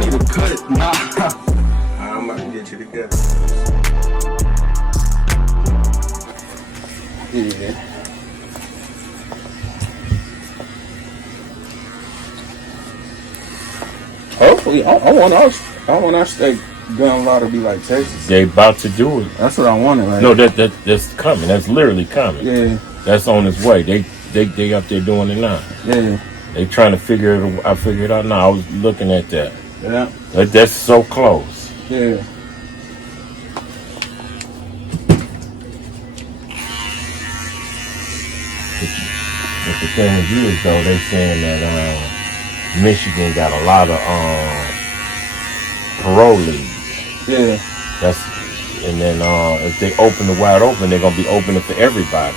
need to cut it. Nah. I'm about to get you together. Yeah. Hopefully, I want our steak gun law to be like Texas. They about to do it. That's what I wanted. Like, No, that's coming. That's literally coming. Yeah. That's on its way. They up there doing it now. Yeah. They trying to figure it. I figured it out now. I was looking at that. Yeah. That's so close. Yeah. But the thing with you is though, they saying that Michigan got a lot of parolees. Yeah. And then if they open it wide open, they're gonna be opening for everybody.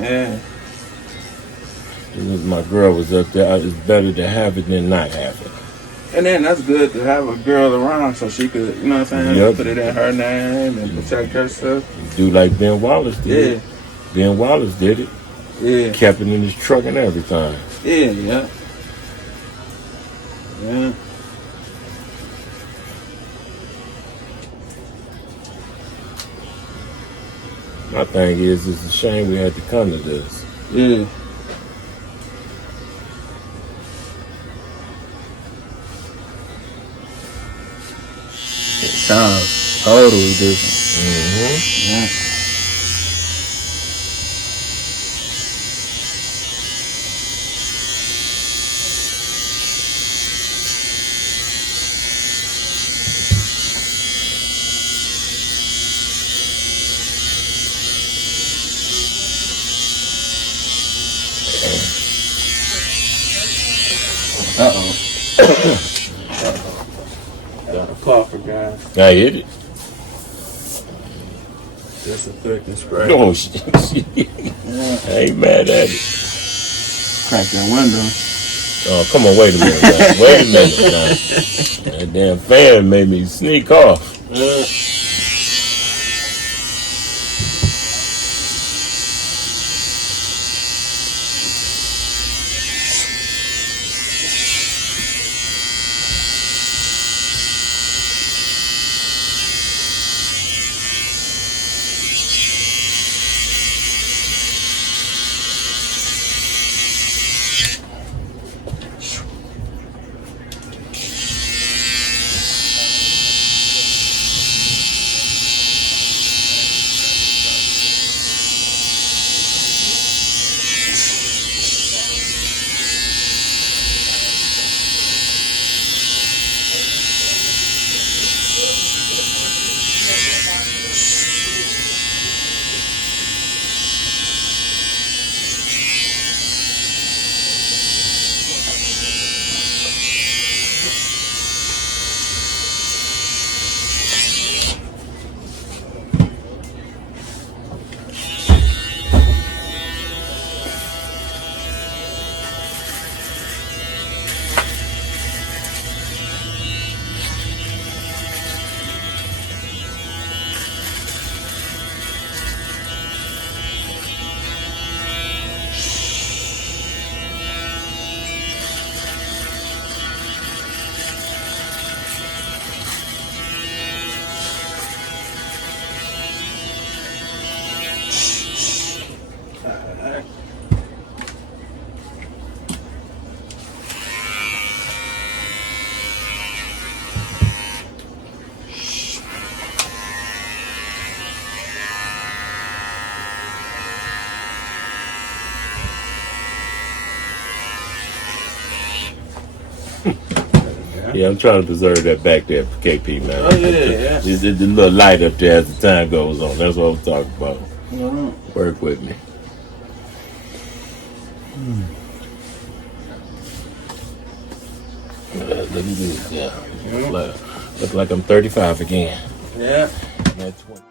Yeah. My girl was up there. It's better to have it than not have it. And then that's good to have a girl around so she could, you know what I'm saying, Yep. put it in her name and protect herself. Do like Ben Wallace did. Yeah. Ben Wallace did it. Yeah. Kept it in his truck and everything. Yeah, yeah. Yeah. My thing is, it's a shame we had to come to this. Yeah. Sounds totally different. Mm-hmm. Yeah. Got a puffer, guys. I hit it. Just a thick and spray. Oh, shit. I ain't mad at it. Crack that window. Oh, come on, wait a minute, man. Wait a minute, now. That damn fan made me sneak off. Yeah, I'm trying to preserve that back there for KP, man. Oh, yeah. It's a little light up there as the time goes on. That's what I'm talking about. Work with me. Look at this, yeah. Look like I'm 35 again. Yeah. That's what.